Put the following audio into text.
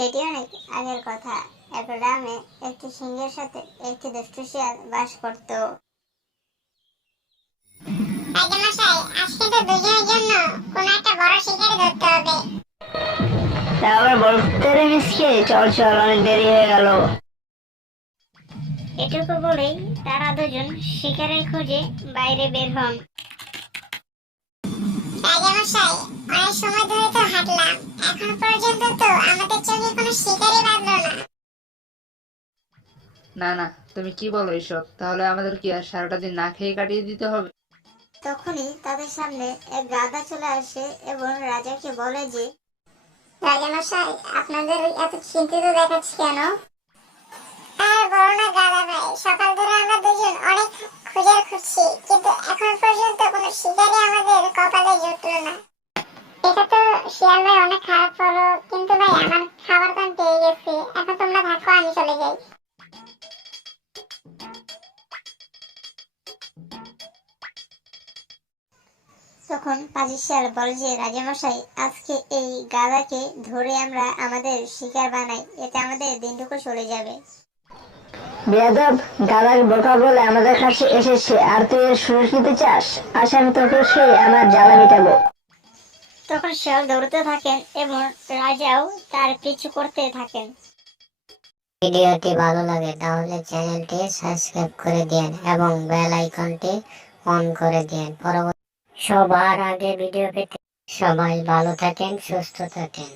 সেটি অনেক আগের কথা। এক গ্রামে একটি সিংহের সাথে একটি দুষ্ট শিয়াল বাস করত। রাজামশাই, আজকে তো দুজনের জন্য কোনো একটা বড় শিকারি ধরতে হবে। তারপর বলতে রে মিসকে, চল চল, অনেক দেরি হয়ে গেল। এটুকু বলেই তারা দুজন শিকারের খোঁজে বাইরে বের হন। রাজামশাই, অনেক সময় ধরে তো হাঁটলাম, এখন পর্যন্ত তো আমাদের চোখে কোনো শিকারি বাঁধলো না। না না, তুমি কি বলো এসব? তাহলে আমাদের কি আর সারাটা দিন না খেয়ে কাটিয়ে দিতে হবে? তখনই তাদের সামনে এক গাধা চলে আসে এবং রাজাকে বলে যে, রাজামশাই, আপনাদের এত চিন্তিত দেখাচ্ছি কেন? আর বলো না গাধা ভাই, সকাল ধরে আমরা দুজন অনেক খুঁজছি, কিন্তু এখন পর্যন্ত কোনো শিকারি আমাদের কপালে জুটলো না। এটা তো শিয়াল ভাই অনেক খারাপ হলো, কিন্তু ভাই আমার খাবার তো আমি পেয়ে গেছি, এখন তোমরা থাকো, আমি চলে যাই। তখন পাজি শিয়াল বলে যে, রাজামশাই, আজকে এই গাধাকে ধরে আমরা আমাদের শিকার বানাই, এতে আমাদের দিনটুকু চলে যাবে। বেয়াদব, গাদার বোকা বলে আমাদের কাছে এসেছে, আর তুই এর সুযোগ নিতে চাস? আজ আমি তোকে খেয়ে আমার জ্বালা মিটাবো। তখন শিয়াল দৌড়তে থাকেন এবং রাজাও তার পিছু করতে থাকেন। ভিডিওটি ভালো লাগে তাহলে চ্যানেলটি সাবস্ক্রাইব করে দিন এবং বেল আইকনটি অন করে দিন পরবর্তী সবার আগে ভিডিও পেতে। সবাই ভালো থাকেন, সুস্থ থাকেন।